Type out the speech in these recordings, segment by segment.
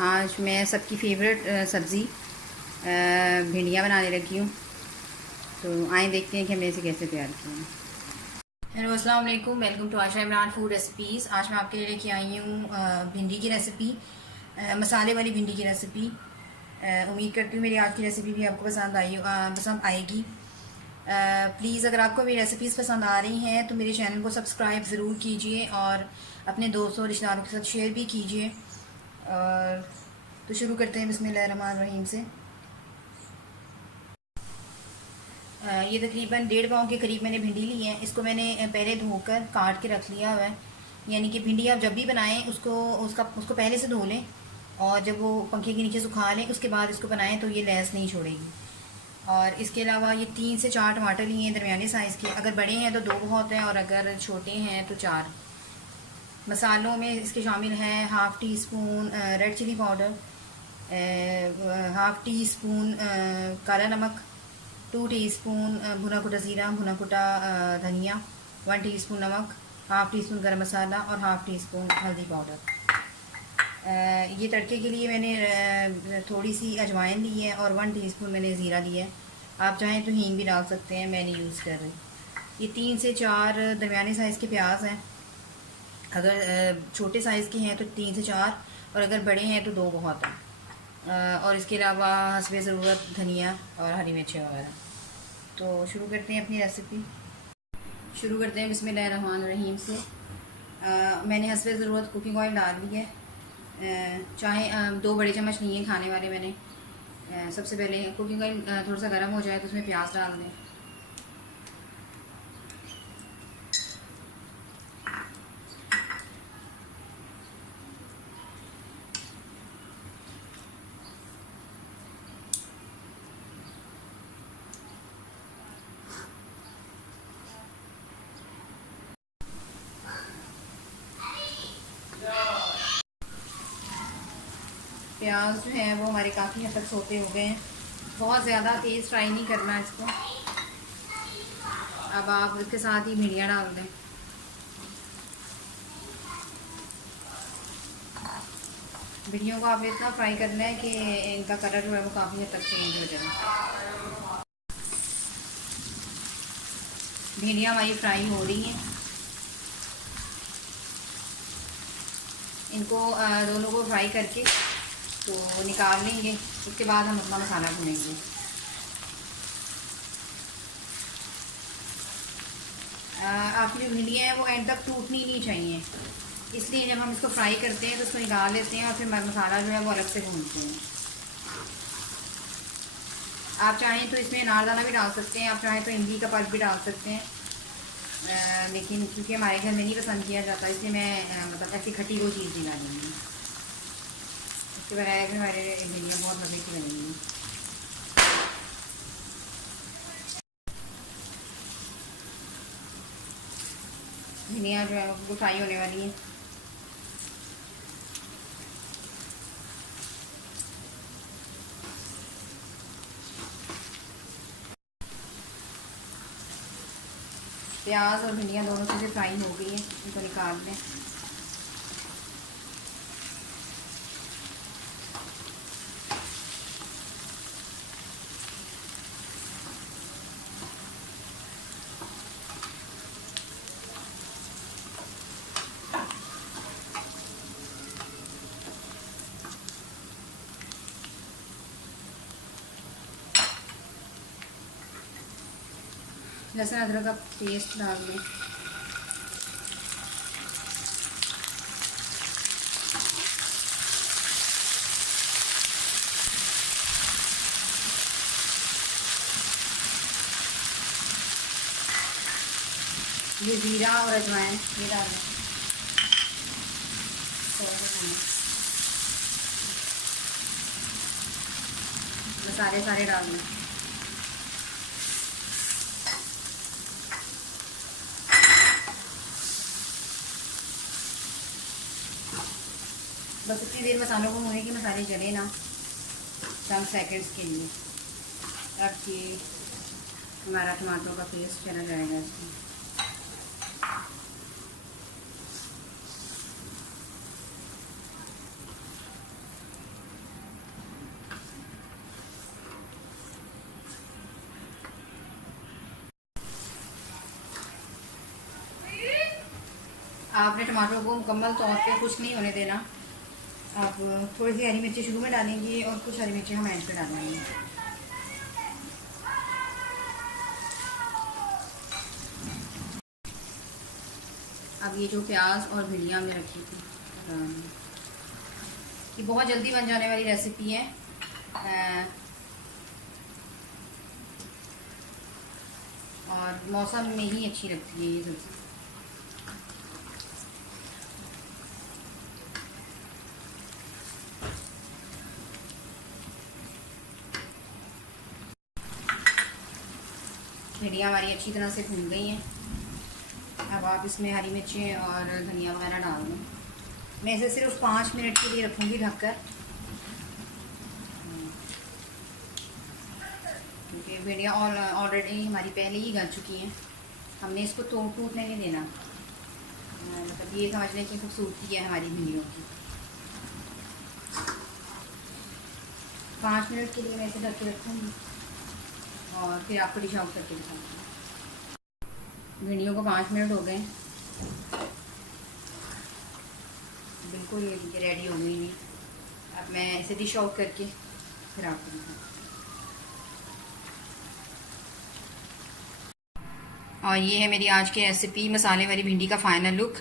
आज मैं सबकी फेवरेट सब्ज़ी भिंडियाँ बनाने लगी हूँ। तो आए देखते हैं कि हमने इसे कैसे तैयार किया है। हेलो अस्सलाम वालेकुम, welcome to Asha Imran food recipes. आज मैं आपके लिए लेके आई हूँ भिंडी की रेसिपी, मसाले वाली भिंडी की रेसिपी। उम्मीद करती हूँ मेरी आज की रेसिपी भी आपको पसंद आएगी। प्लीज़ अगर आपको मेरी रेसिपीज़ पसंद आ रही हैं तो मेरे चैनल को सब्सक्राइब ज़रूर कीजिए और अपने दोस्तों रिश्तेदारों के साथ शेयर भी कीजिए। और तो शुरू करते हैं बिस्मिल्लाहिर्रहमानिर्रहीम से। ये तकरीबन 1.5 पाव के करीब मैंने भिंडी ली है। इसको मैंने पहले धोकर काट के रख लिया हुआ है। यानी कि भिंडी आप जब भी बनाएं उसको पहले से धो लें और जब वो पंखे के नीचे सुखा लें उसके बाद इसको बनाएं तो ये लहस नहीं छोड़ेगी। और इसके अलावा ये 3 से 4 टमाटर लिए हैं दरमियाने साइज़ के। अगर बड़े हैं तो 2 बहुत हैं और अगर छोटे हैं तो 4। मसालों में इसके शामिल हैं 1/2 teaspoon red chilli powder, 1/2 teaspoon काला नमक, 2 टीस्पून भुना कुटा ज़ीरा, भुना कुटा धनिया, 1 टीस्पून नमक, 1/2 टीस्पून गरम मसाला और 1/2 टीस्पून हल्दी पाउडर। ये तड़के के लिए मैंने थोड़ी सी अजवाइन ली है और 1 टीस्पून मैंने ज़ीरा लिया है। आप चाहें तो हींग भी डाल सकते हैं, मैं नहीं यूज़ कर रही। ये 3 से 4 दरमियाने साइज़ के प्याज हैं। अगर छोटे साइज़ के हैं तो 3 से 4 और अगर बड़े हैं तो 2 बहुत हैं। और इसके अलावा हस्बे ज़रूरत धनिया और हरी मिर्चें वगैरह। तो शुरू करते हैं अपनी रेसिपी। शुरू करते हैं बिस्मिल्लाहिर्रहमानिर्रहीम से। मैंने हस्बे ज़रूरत कुकिंग ऑयल डाल ली है। चाहे 2 बड़े चम्मच लिए खाने वाले मैंने। सबसे पहले कुकिंग ऑयल थोड़ा सा गर्म हो जाए तो उसमें प्याज डाल दें। प्याज जो है वो हमारे काफ़ी हद तक सोते हो गए हैं। बहुत ज़्यादा तेज़ फ्राई नहीं करना इसको। अब आप इसके साथ ही भिंडियाँ डाल दें। भिंडियों को आप इतना फ्राई करना है कि इनका कलर जो है वो काफ़ी हद तक चेंज हो जाए। भिंडियाँ हमारी फ्राई हो रही हैं। इनको दोनों को फ्राई करके तो निकाल लेंगे। उसके बाद हम अपना मसाला भूनेंगे। आपकी जो भिंडियाँ हैं वो एंड तक टूटनी नहीं चाहिए, इसलिए जब हम इसको फ्राई करते हैं तो इसको निकाल लेते हैं और फिर मसाला जो है वो अलग से भूनते हैं। आप चाहें तो इसमें अनारदाना भी डाल सकते हैं, आप चाहें तो इमली का पल्प भी डाल सकते हैं। लेकिन क्योंकि हमारे घर में नहीं पसंद किया जाता इसलिए मैं मतलब ऐसी खट्टी कोई चीज़ नहीं डालूँगी। इसके बगैर भी हमारे भिंडियाँ बहुत मज़े की बनेंगी। भिंडियाँ जो है वो फ्राई होने वाली हैं। प्याज और भिंडियाँ दोनों चीज़ें फ्राई हो गई हैं, इनको निकाल लें। लहसुन अदरक का पेस्ट डाल दें। ये जीरा और अजवाइन ये डाल दें। मसाले सारे डाल दें। बस इतनी देर मसालों को होने की मसाले जले ना, चंद सेकंड्स के लिए। अब ये हमारा टमाटरों का पेस्ट चला जाएगा इसमें। आपने टमाटर को मुकम्मल तौर पे खुश्क नहीं होने देना। आप थोड़ी सी हरी मिर्ची शुरू में डालेंगी और कुछ हरी मिर्ची हम एंड पे डालेंगे। अब ये जो प्याज और भिंडियाँ हमने रखी थी, ये बहुत जल्दी बन जाने वाली रेसिपी है। और मौसम में ही अच्छी लगती है ये सब्ज़ी। भिंडियाँ हमारी अच्छी तरह से भून गई हैं। अब आप इसमें हरी मिर्चें और धनिया वगैरह डाल दें। मैं इसे सिर्फ 5 मिनट के लिए रखूँगी ढककर, क्योंकि भिंडियाँ ऑलरेडी हमारी पहले ही गल चुकी हैं। हमने इसको टूटने नहीं देना, मतलब ये समझने की खूबसूरती है हमारी भिंडियों की। 5 मिनट के लिए मैं इसे ढक के रखूँगी और फिर आपको डिश आउट करके दिखाऊँगी। भिंडियों को 5 मिनट हो गए, बिल्कुल ये रेडी हो गई नहीं। अब मैं इसे डिश आउट करके फिर आपको दिखाऊँगी। और ये है मेरी आज की रेसिपी, मसाले वाली भिंडी का फाइनल लुक।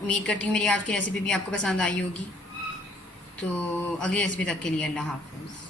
उम्मीद करती हूँ मेरी आज की रेसिपी भी आपको पसंद आई होगी। तो अगली रेसिपी तक के लिए अल्लाह हाफ़िज़।